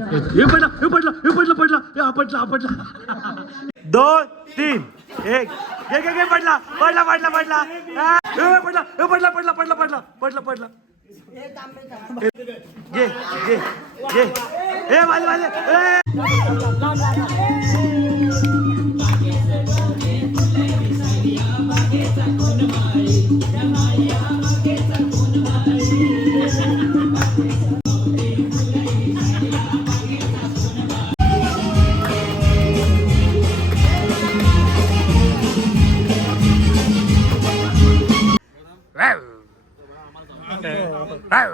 हे पडला हे पडला हे पडला पडला. हे आपटला आपटला दोन तीन. एक. एक एक पडला. पडला पडला पडला. हे. पडला हे पडला पडला पडला पडला. पडला पडला. घे घे घे. हे वाले वाले. ए!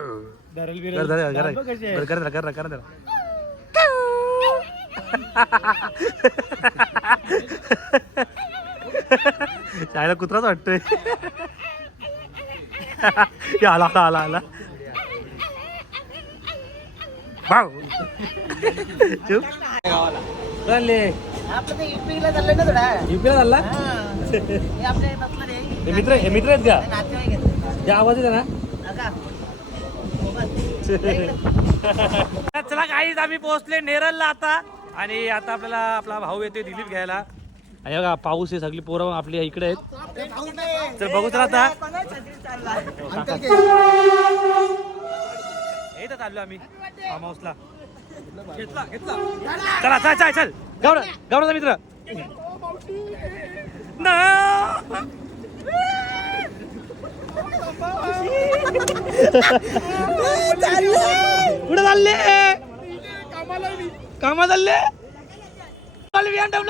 कर जरा, कर, कर, कर, कर, कर, कर, कर. शाळेला कुत्राच वाटतोय. आला आला आला आला. भाऊ चुप. चालले. युपीला चाललंय ना थोडा. युपीला चालला? हे. हे मित्र हे मित्र आहेत का. त्या आवाज येते ना. चला काहीच आम्ही पोहोचले नेरलला आता. आणि आता आपल्याला आपला भाऊ येते दिलीप घ्यायला. आणि बघा पाऊस आहे सगळी पोरं आपली इकडे आहेत. तर बघू तर आता. येत चाललो आम्ही फार्म हाऊसला घेतला घेतला. चला चल चल चल. गौरव मित्र. ना. चालले. कामा चालले.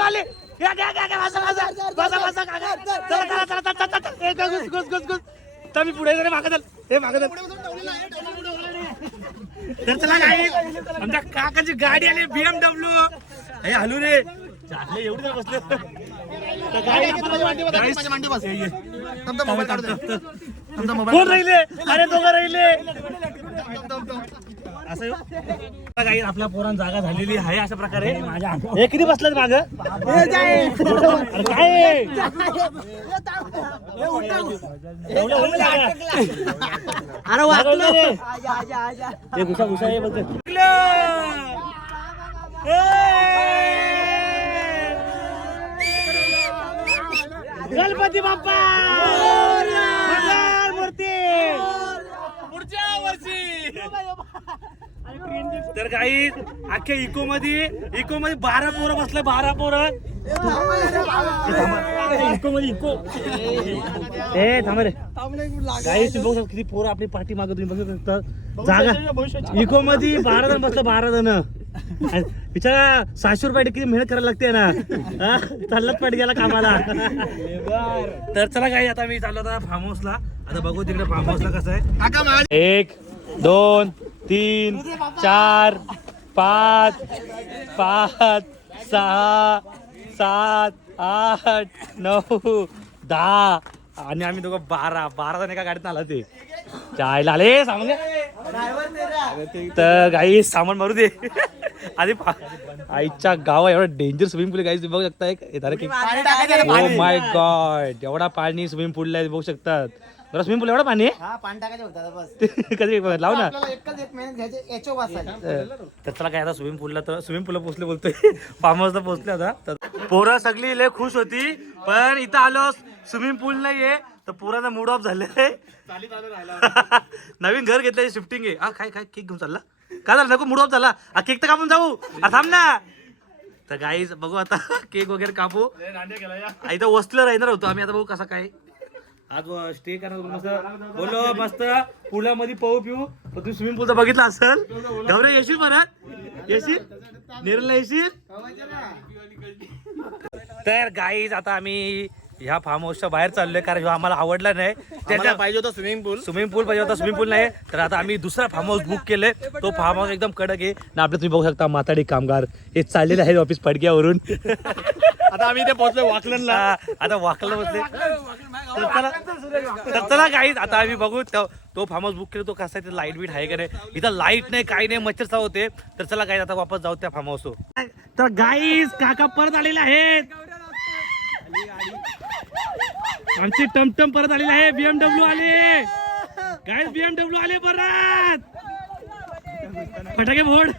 आले. मी पुढे मागं चल हे मागं चल तर चला. गाडी आमच्या काकाची गाडी आली बीएमडब्ल्यू हे हलू रे. चालले एवढी जर बसले. कोण राहिले? अरे दोघं राहिले. असं काही आपल्या पोरांना जागा झालेली आहे अशा प्रकारे. हे किती बसलं माग? अरे काय? अरे रे. घुसा घुसा हे गणपती बाप्पा! तर काही अख्ख्या इको मध्ये इको मध्ये बारा पोरं बसले बारा पोरं. इको मध्ये इको. ए थांब रे. काही बघू शकता किती पोरं आपली पाठी मागं तुम्ही बघू शकता. जागा. इको मध्ये बारा जण बसलं बारा जण. बिचारा सहाशे रुपये किती मेहनत करायला लागते ना? हा? चाललाच पाठ गेला कामाला. तर चला काही आता मी चाललो आता फार्म हाऊसला आता बघू तिकडे फार्म हाऊसला कसं आहे. एक दोन तीन चार पाच पाच सहा सात आठ नऊ दहा आणि आम्ही दोघं बारा. बारा जण एका गाडीत आला ते चायला आले सामान. तर गाई सामान मारू दे. आधी आईच्या गावा एवढा डेंजर स्विमिंग पूल गाई बघू शकता एक. माय गॉड एवढा पाणी स्विमिंग पूलला आहे, बघू शकतात. बरं स्विमिंग पूल एवढा पाणी आहे? हा पाणी टाकायचं होतं आता बस. कधी लाव ना. आपल्याला एकच एक मेहनत घ्यायचे एचओ बसायला तर चला काय आता स्विमिंग पूलला तर स्विमिंग पूलला पोहोचले बोलतोय. फार्म हाऊसला पोहोचले आता. तर पोरं सगळी लय खुश होती पण इथं आलो स्विमिंग पूल नाहीये. तर पोरांना मूड ऑफ झाले नवीन घर घेतलं शिफ्टिंग आहे. हा काय काय केक घेऊन चालला. काय झालं? नको मूड ऑफ झाला. हा केक तर कापून जाऊ. हा, थांब ना. तर गाईज बघू आता केक वगैरे कापू. इथं वसलं राहणार होतो. आम्ही आता बघू कसा काय. आज स्टे करणार मस्त. बोलो मस्त. पुलामध्ये पाहू पिऊ. पण तुम्ही स्विमिंग पूलचा बघितला असेल. गौरे येशील परत? येशील? नेरला येशील? तर गाईज आता आम्ही ह्या फार्म हाऊसच्या बाहेर चाललोय कारण ह्यो आम्हाला आवडला नाही. त्याच्या पाहिजे होता स्विमिंग पूल स्विमिंग पूल पाहिजे होता स्विमिंग पूल नाही. तर आता आम्ही दुसरा फार्म हाऊस बुक केलंय. तो फार्म हाऊस एकदम कडक आहे. ना आपलं तुम्ही बघू शकता माताडी कामगार. हे चाललेले आहेत ऑफिस पडक्यावरून आता आम्ही इथे पोहोचलो. वाकलनला आता वाकला बसले तर चला तर चला काहीच आता आम्ही बघू. तो- तो फार्म हाऊस बुक केला तो कसा आहे लाइट बीट आहे का नाही? इथं लाइट नाही काही नाही मच्छर चाव होते. तर चला काही आता वापस जाऊ त्या फार्म हाऊस तर गाईस काका परत आलेले आहेत. आमची टमटम परत आलेली आहे. बीएमडब्ल्यू आले. गाईस बीएमडब्ल्यू आले परत. फटाके फोड.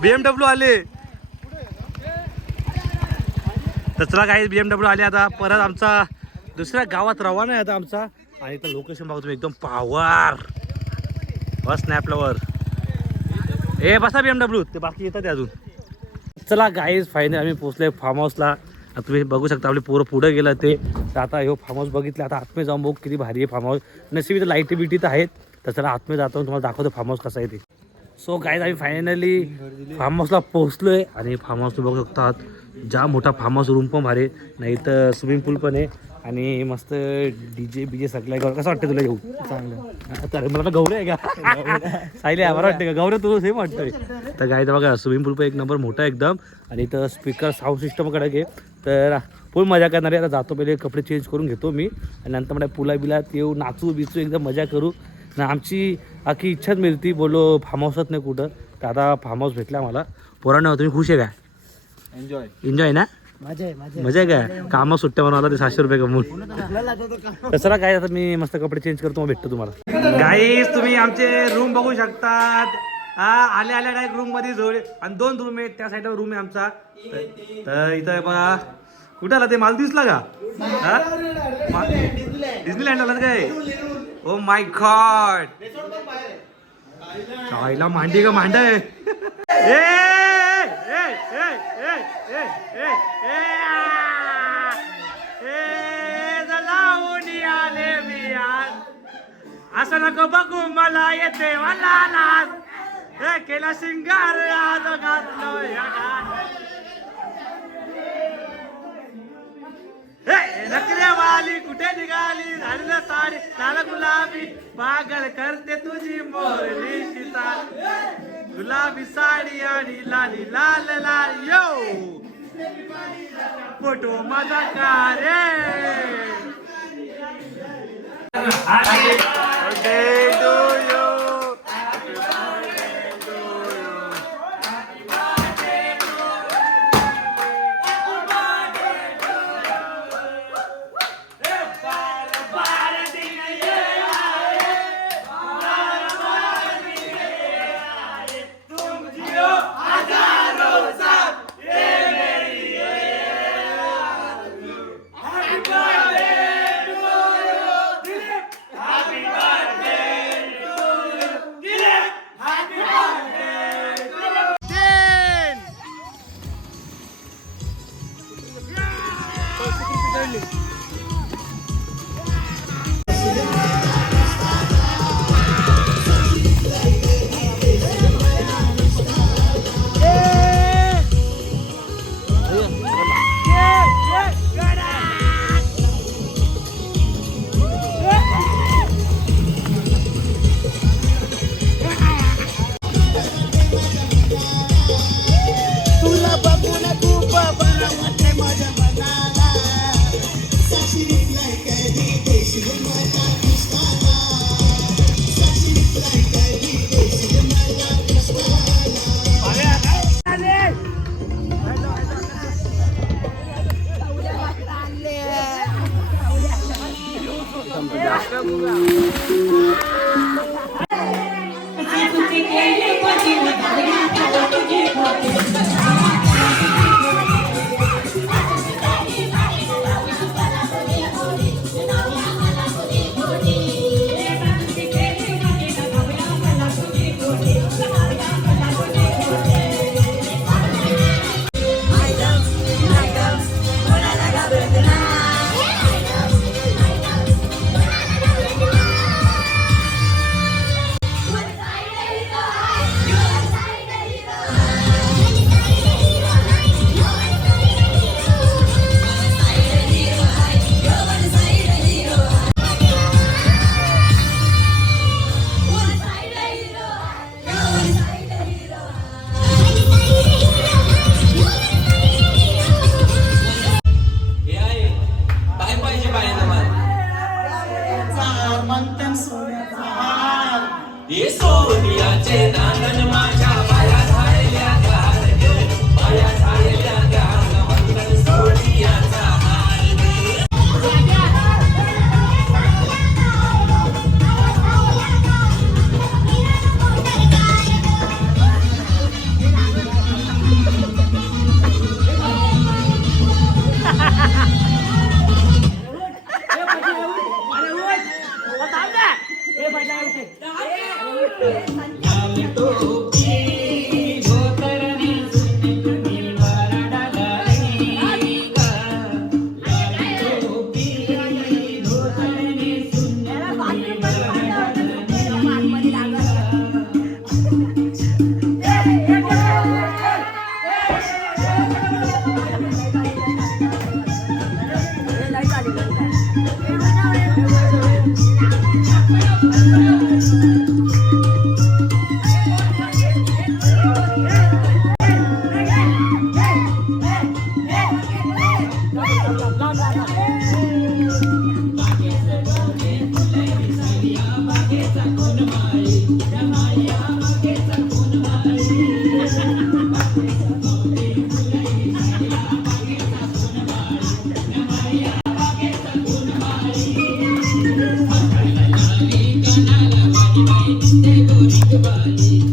बीएमडब्ल्यू आले. तर चला काही बीएमडब्ल्यू आले आता परत आमचा दुसऱ्या गावात रवाना आहे आता आमचा. आणि इथं लोकेशन बघा तुम्ही एकदम पावर बस स्नॅपलावर ए बसा बीएमडब्ल्यू ते बाकी येतात अजून. चला गाईज फायनल आम्ही पोहोचले फार्म हाऊसला आता तुम्ही बघू शकता आपले पोरं पुढे गेलं ते. तर आता ह्यो फार्म हाऊस बघितलं आता आतमध्ये जाऊन बघू किती भारी आहे फार्म हाऊस नशीब इथं लाईटी बिटी तर आहेत. तर चला आतमध्ये जातो तुम्हाला दाखवतो फार्म हाऊस कसं आहे ते. सो गाईज आम्ही फायनली फार्म हाऊसला पोहोचलो आहे आणि फार्म हाऊस तुम्ही बघू शकतात. ज्या मोठा फार्म हाऊस रूम पण भारी आहे. नाही तर स्विमिंग पूल पण आहे. आणि मस्त डी जे बी जे सगळं आहे. कसं वाटतं तुला घेऊ चांगलं. मला गौरव आहे का? सायले आहे, बरं वाटतं का? गौरव तुला सेम वाटतंय. तर काय तर बघा स्विमिंग पूल पण एक नंबर मोठा आहे एकदम. आणि इथं स्पीकर साऊंड सिस्टमकडे घे. तर फुल मजा करणार. आहे आता जातो पहिले कपडे चेंज करून घेतो मी. आणि नंतर मला पुला बिलात येऊ नाचू बिचू एकदम मजा करू. ना आमची अख्खी इच्छाच मिळती बोलो फार्म हाऊसात नाही कुठं. तर आता फार्म हाऊस भेटला मला पोरांना तुम्ही खुश आहे का? एन्जॉय एन्जॉय ना? मजा आहे मजा मजा आहे काय कामं सुट्ट्या बनवला ते सहाशे रुपये कमवून तसं काय आता मी मस्त कपडे चेंज करतो भेटतो तुम्हाला. गाईस तुम्ही आमचे रूम बघू शकतात. हा आल्या आल्या डायरेक्ट रूममध्ये जोड आणि दोन रूम आहेत त्या साईडला रूम आहे आमचा. तर- तर इथं आहे बघा. कुठं आला ते? मला दिसला का? हा? डिस्नीलँड आला काय? ओ माय गॉड चायला मांडी का मांड आहे? आले मी आज. असं नको बघू मला येते मला लाज हे केला शिंगार आज घातलो या हे, कुठे निघाली झाली साडी लाल गुलाबी पागल करते तुझी मोरली सीता गुलाबी साडी आणि लाली लाल लाल. यो फोटो माझा का रे? goodbye.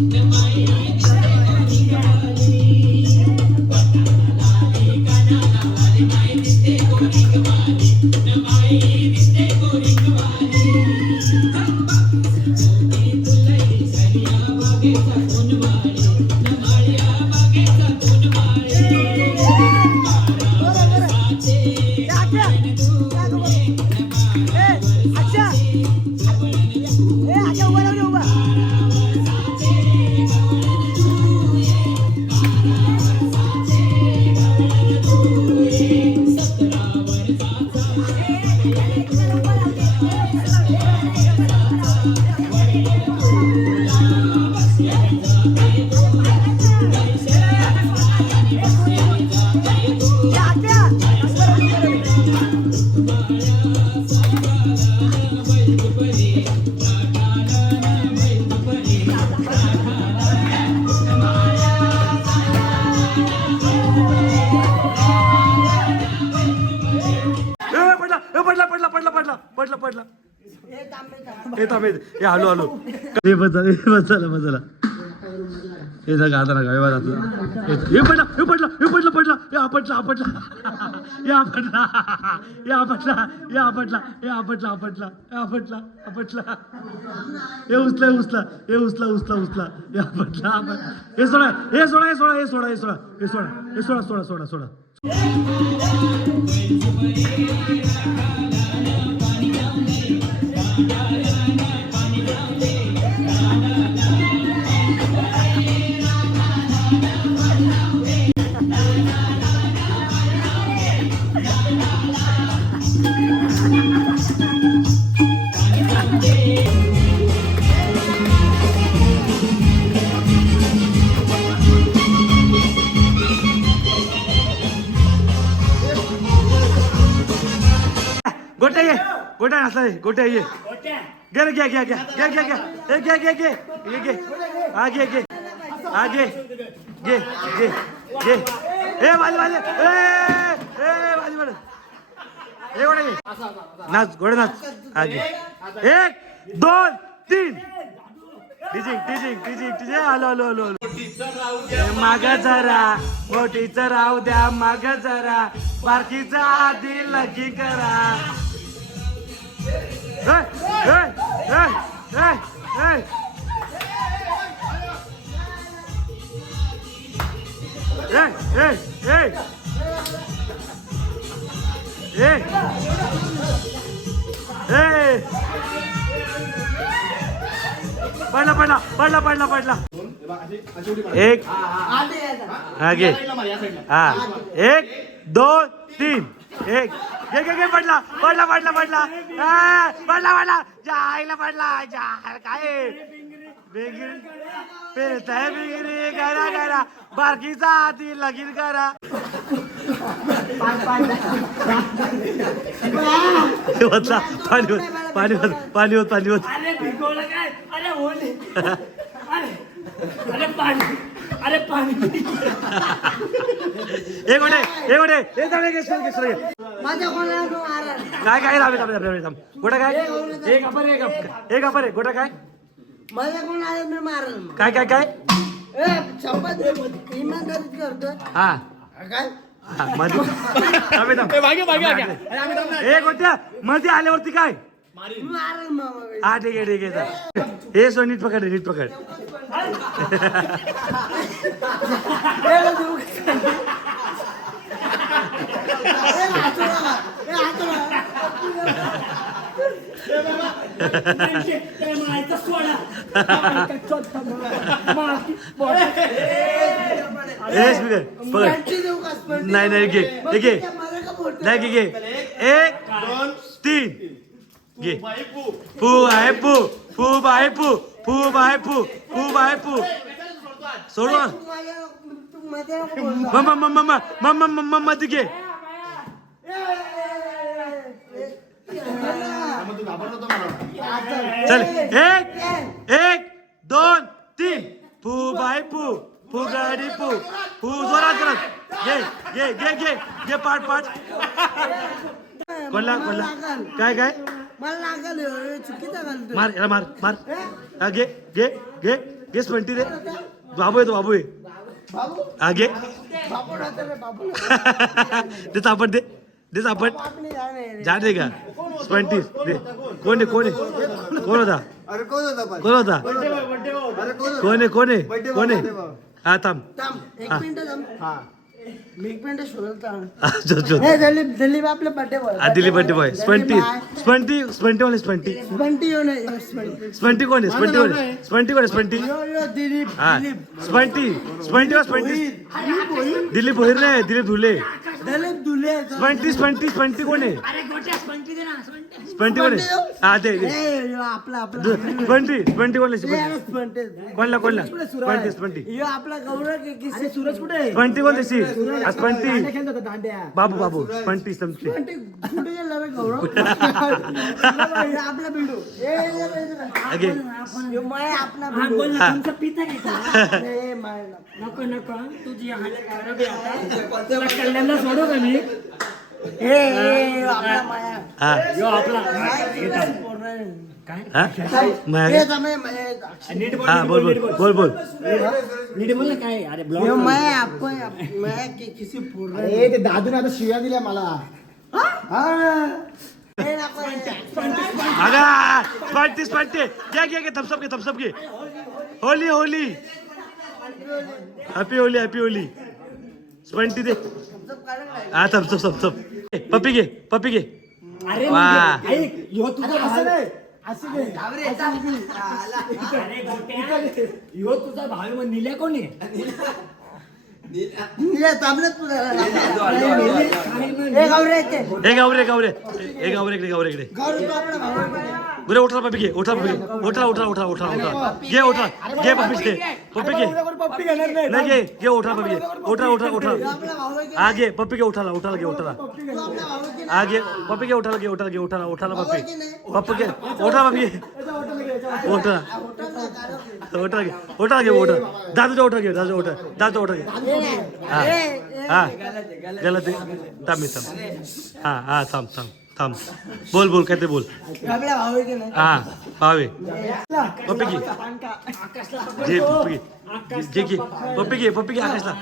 पडला पडला पडला पडला पडला पडला पडला. हे थांब हे हे आलो आलो हे बस झालं हे बस झालं बस झालं हे जा आता ना गावी हे पडला हे पडला हे पडला पडला. हे आपटला आपटला हे आपटला हे आपटला हे आपटला हे आपटला आपटला हे आपटला आपटला हे उचला उचला हे उचला उचला उचला. हे आपटला आपट हे सोडा हे सोडा हे सोडा हे सोडा हे सोडा हे सोडा हे सोडा सोडा सोडा सोडा. असला गोट्या ये. घे रे, घे घे घे. घे घे घे. ए, घे घे घे. घे घे. हा घे घे. हा घे. घे घे घे. ए वाले वाले ए ए वाले वाले ए गोडे घे नाच गोडे नाच. हा घे. एक दोन तीन. टिचिंग टिचिंग टिचिंग टिचिंग आलो आलो आलो आलो. माग जरा मोठीचं राहू द्या माग जरा. बारकीचा आधी लगी करा. पडला पडला पडला पडला पडला एक हा घे हा एक दोन तीन. एक घे घे घे पडला पडला पडला पडला. आ, पडला पडला. जायला पडला. जा काय? बेगिरी पेरताय बेगिरी करा करा बारकीचा आधी लगीन करा. हे पाणी होत पाणी होत पाणी होत पाणी होत. अरे भिगवलं काय? अरे ओले अरे अरे पाणी. अरे पाणी. एक गोटे एक गोटे हे जाणे घे सर घे सर घे माझ्या कोणाला काय काय थांब थांब थांब थांब. गोटा काय? एक अपर एक अप- एक अपर एक गोटा काय? माझ्या कोणाला मी मारल काय काय काय? ए करतोय. हा. काय? हा, मध्ये थांबे, थांब. ए गोट्या मध्ये आल्यावरती काय? मारल मामा हा ठीक आहे ठीक आहे चल. हे सो नीट पकड नीट पकड हे स्पीकर पकड नाही नाही घे हे घे नाही घे घे एक तीन घे फू फू फू फू फू फू फू आहे फू सोडवा मम्मा मम्मा मम्मा मम्मा मम्मा मध्ये घे चल एक एक दोन तीन। फू बाय फू फू गाडी फू फू जोरात जोरात। घे घे घे घे घे पाठ पाठ। कोणला कोणला काय काय? मला लागल चुकीचं घालतोय. मार याला मार मार. हा? घे घे घे. घे स्पंटी दे बाबू आहे तो बाबू आहे बाबू? हा घे. बाबू राहतो रे बाबू. दे चापट दे. दे चापट रे. जा दे का? स्पंटी दे. कोण? आहे कोण आहे? कोण होता? अरे कोण होता कोण आहे कोण आहे? कोण आहे. हा थांब. हा. दिलीप आपले बड्डे बॉय स्पंटी. स्पंटी स्पंटी आहे स्पंटी. स्पंटी. स्पंटी. कोण आहे? स्पंटी आहे स्पंटी कोण स्पंटी? दिलीप स्पंटी. स्पंटी स्पंटी? दिलीप होईल. दिलीप भोईर नाही दिलीप धुले. दुले स्पंटी स्पंटी स्पंटी कोण आहे? स्पंटी कोण आहे? हा ते ते. यो आपला आपला. स्पंटी स्पंटी कोण आहे? हे. कोणला कोणला? स्पंटी स्पंटी. यो आपला गौरव के किसी सूरज कुठे स्पंटी कोण हा स्पंटी. खेळत होता दांड्या. बाबू बाबू स्पंटी स्पंटी. स्पंटी कुठे गेला रे गौरव? आपला बिल्डू ए ये रे, ये रे. अगे यो माय आपला बिल्डू ए माय नको नको तुझी हालत खराब आहे आता तुला कल्याणला सोडू का मी यो आपला माया। हा। हा हे नीट बोल हा। बोल बोल बोल बोल। नीट बोल। ना काय? अरे ब्लॉग यो आपको माया के किसी फोड़ रहे ए ते दादून आता शिव्या दिल्या मला। नको अगा स्पंटी स्पंटी घ्या घ्या घे थम्सअप घे थम्सअप घे Holi Holy. Happy Holi happy Holi. स्पंटी दे। हा थम्सअप थम्सअप पप्पी घे पप्पी घे. अरे वा. म्हणजे, ऐक ह्यो तुझा भाऊ. असं नाही अरे गोट्या. ह्यो तुझा भाऊ मग निल्या कोण? आहे ये ताबले तुला ए गौरे ते हे गावरे गावरे. हे गावरे इकडे गावरे इकडे. गौरे तो आपला भाऊ बरे उठला पप्पी घे उठला पप्पी. घे उठला उठला उठला उठला उठला. घे उठला. घे पप्पी घे. पप्पी घे. पप्पी नाही घे घे उठला पप्पी घे. उठला उठला उठला हा घे पप्पी घे उठाला उठाला घे उठाला. तो आपला भाऊ आहे की हा घे पप्पी घे उठाला घे उठाला घे उठाला उठाला पप्पी. पप्पी घे. उठा पप्पी घे. उठा. उठा घे. उठा घे उठा. दादूचा उठा घे दादू उठा. दादू उठा घे. हा. हा. गेला ते थांब थांब. हा हा थांब थांब. थांब. बोल बोल काय ते बोल की हा पावे पप्पी घे. घे पप्पी घे. घे घे. पप्पी घे पप्पी घे आकाशला.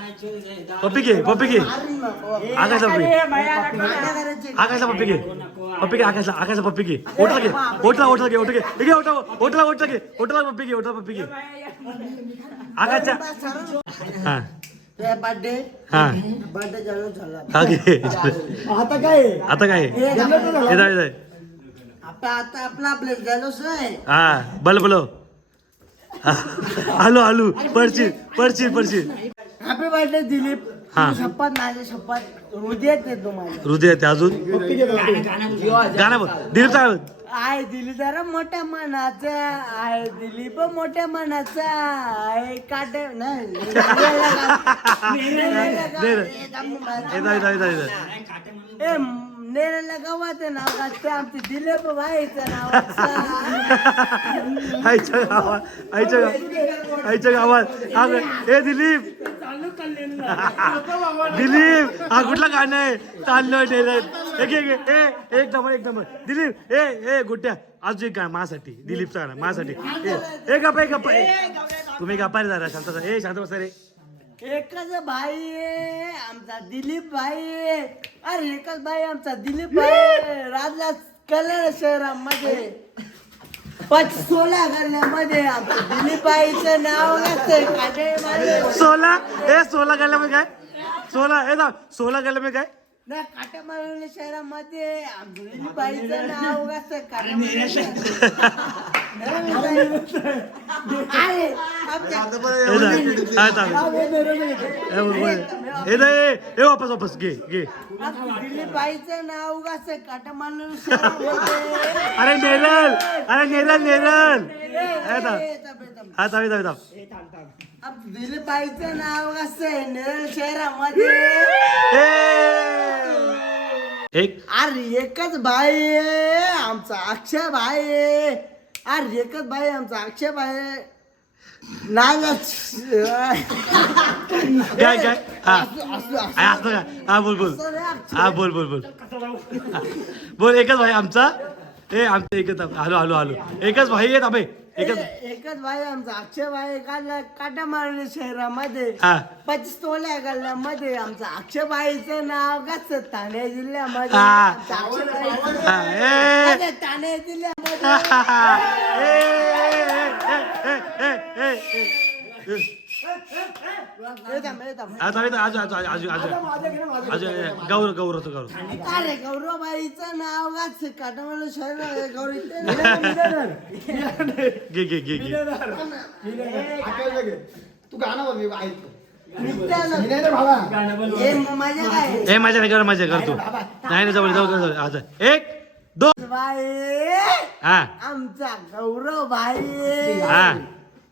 पप्पी घे पप्पी घे. आकाशला पप्पी घे. आकाशला पप्पी घे. पप्पी घे आकाशला. आकाशला पप्पी घे. ओटला घे. ओटला ओटला घे ओटला घे. हे घे ओटला ओटला ओटला घे. ओटला पप्पी घे ओटला पप्पी घे. आकाशच्या हा. बर्थडे हा. बर्थडे चालू झाला. हा घे आता काय? आता काय? हे आता आता आपला हा बल बोलो. आलो आलो पडशील पडशील पडशील. Happy birthday Dilip. हा. शपथ माझ्या शपथ. हृदयात येतो माझ्या. हृदय ते अजून. गाणं बोल. दिलीप साहेब आय दिली जरा मोठ्या मनाचा आय दिलीप मोठ्या मनाचा. आय काटे नाही. ए, ए, नेरेला गावाचं नाव असते आमचं दिलीप भाईचं नाव आईच्या गावात आईच्या गावात आईच्या गावात. हा ए दिलीप. दिलीप हा कुठला गाणं आहे? चाललो डेरत एक एक एक ए एक नंबर एक नंबर. दिलीप ए ए गुट्ट्या अजून एक गाणं माझ्यासाठी दिलीपचं गाणं माझ्यासाठी. ए, ए गप्पा ए गप्पा ए. तुम्ही गप्पा रे जरा शांत बसा. ए शांत बसा रे. एकच भाई आहे आमचा दिलीप भाई आहे. अरे एकच भाई आमचा दिलीप भाई आहे. राजला कल्याण शहरामध्ये. पाच सोळा गल्ल्यामध्ये आमच्या दिलीप भाईचं नाव असतं काटे मारे. सोला ए सोला गल्ल्यामध्ये काय? सोला ए ना सोला गल्ल्यामध्ये काय? ना काटे मारवले शहरामध्ये दिलीप भाईचं नाव असतं काटे अरे आमच्या ए जा, हा, चालेल. ए, बोल, बोल. ए जा, ए ए वापस वापस घे घे. नाव काटे शहरामध्ये अरे नेरल अरे नेरल नेरल. हा थांबे नाव शहरामध्ये. एक. अरे एकच भाई आहे आमचा अक्षय भाई आहे. अरे एकच भाई आहे आमचा अक्षय भाई आहे. नागच काय काय हा असं- असं. हा, बोल बोल. हा बोल बोल बोल. बोल एकच भाई आमचा ए आमचा एकच हॅलो हॅलो हॅलो. एकच भाई आहे ताबे एकच एकच भाई आमचा. अक्षय भाई काढला काटा मारले शहरामध्ये. हा. पच्चीस तोल्या गल्ल्यामध्ये. आमचा अक्षय भाईचं नाव कसं? ठाणे जिल्ह्यामध्ये. हा. आमचा अक्षय भाईचं हा, ए. अरे, ठाणे जिल्ह्यामध्ये. ए ए, ए, ए, ए. येता येता आता आजू आजू आजू आजू आजू. ए, गौरव गौरव तो गौरव. अरे गौरवबाईचं नाव गाच काटमाला शहर गौरी घे घे घे. तू गाणं बोल मी ऐकतो. हे ए माझ्या नाही कर माझ्या कर तू. नाही नाही जवळ जवळ जवळ आज. एक दोन बाई हा. आमचा गौरव भाई हा.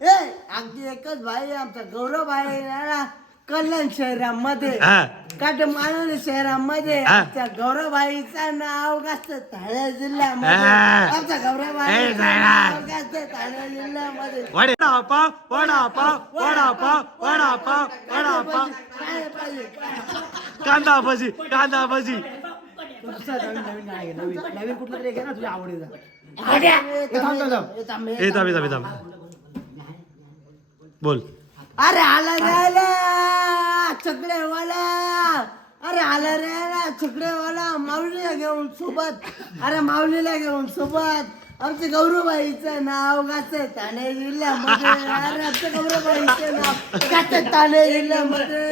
ए आमची एकच भाई आमचा गौरव भाई आहे ना कल्याण शहरामध्ये हा काटमांडवी शहरामध्ये हा. आमच्या गौरवबाईचं नाव गास्त ठाणे जिल्ह्यामध्ये हा. ए. नाव ठाणे जिल्ह्यामध्ये वडापाव वडापाव वडापाव वडापाव वडापाव काय पाहिजे कांदा भजी कांदा भजी नवीन कुठलं तरी आहे ना तुझ्या आवडीचा ए, थांब, थांब, थांब. ए, थांब, ए, ए थांब. थांबे थांबे थांब बोल. अरे आला रे आला. चकडेवाला अरे आला रे आला. चकडेवाला माऊलीला घेऊन सोबत. अरे माऊलीला घेऊन सोबत. आमच्या गौरवबाईचं नाव गाच ठाणे जिल्ह्यामध्ये अरे आमच्या गौरवबाईचं नाव गाच ठाणे जिल्ह्यामध्ये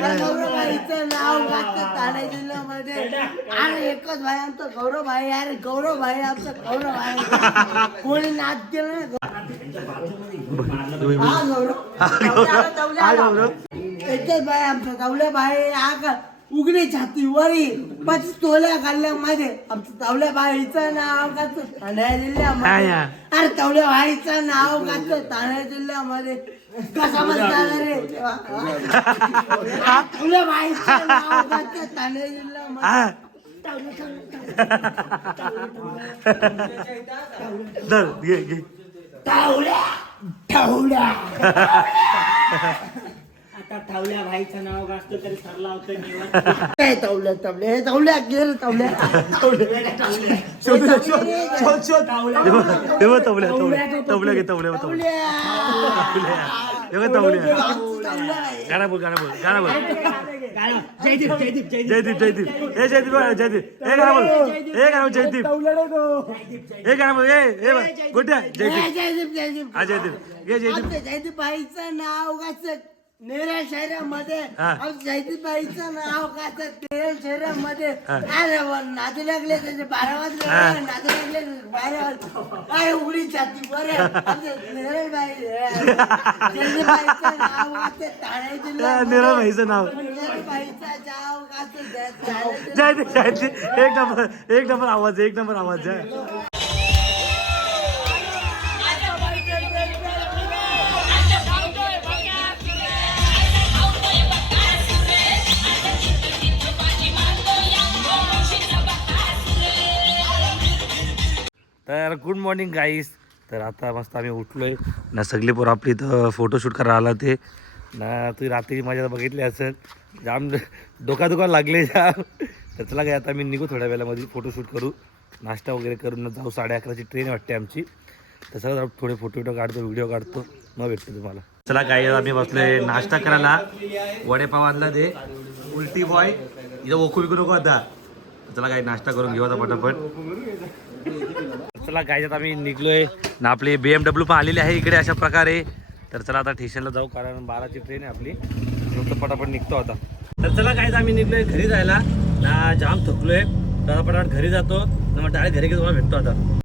अरे गौरवबाईचं नाव गाच ठाणे जिल्ह्यामध्ये अरे एकच भाई आमचा गौरवभाई अरे गौरवभाई आमचा गौरवभाई कोणी नाच केलं नाही? हा गौरव. हा गौरव. एकच बाय आमच्या तावल्या बाई आग उघडी छाती वरी. पच तोल्या काढल्यामध्ये आमचं तावल्या बाईचं नाव कसं ठाणे हा, जिल्ह्यामध्ये. अरे तावल्या बाईचं नाव कसं ठाणे जिल्ह्यामध्ये. कसा म्हणतात रे? तावल्या बाईचं नाव जिल्ह्यामध्ये. धर घे घे. तावल्या. तावल्या आता ठावल्या भाईचं नाव गाजतो तरी ठरला होतं निवड. हे तावल्या तावल्या हे तावल्या गेलं तावल्या. शोध शोध शोध तेव्हा घे तबल्या तबल्या तेव्हा तबल्या गाणं बोल गाणं बोल गाणं बोल. जयदीप जयदीप जयदीप. जयदीप जयदीप. जयदीप जयदीप. ए गाणं बोल. ए गाणं जयदीप. ए गाणं बोल बघ, गोट्या जयदीप जयदीप. जयदीप. हा जयदीप. जयदीप. आमच्या जयदीबाईचं नाव कसं नेरळ शहरामध्ये जयदीबाईचं नाव कसं नेरळ शहरामध्ये अरे वा, नादू लागले त्याचे बारा वाजले. नादू लागले बारा वाजले. काय उघडी छाती बरं. नेरळबाई जयदीबाईचं नाव ठाणे नेरळ भाईचं नाव. जयदीप जयदीप एक नंबर एक नंबर आवाज एक नंबर आवाज आहे तर गुड मॉर्निंग गाईस तर आता मस्त आम्ही उठलो आहे ना सगळी पोरं आपली इथं फोटोशूट करायला आला ते ना तुम्ही रात्री माझ्या बघितले असेल. जाम डोका दुका लागले जाम. तर चला काय आता मी निघू थोड्या वेळामध्ये फोटोशूट करू. नाश्ता वगैरे करून जाऊ. साडे अकराची ट्रेन वाटते आमची. तर सगळं थोडे फोटो विटो काढतो व्हिडिओ काढतो. मग भेटतो तुम्हाला. चला काय आम्ही बसलोय नाश्ता करायला. वडेपाव आणला ते उलटी बॉय इथं ओखू विकू नको आता. चला काय नाश्ता करून घेऊ आता पटापट. चला काय आम्ही निघलोय. ना आपली बी एम डब्ल्यू पण आलेली आहे इकडे अशा प्रकारे. तर चला आता स्टेशनला जाऊ कारण बाराची ट्रेन आहे आपली. नुकतं पटापट निघतो आता. तर चला काय आम्ही निघलोय घरी जायला. ना जाम थकलोय. पटापट घरी जातो. ना मग डायरेक्ट घरी घेऊन तुम्हाला भेटतो आता.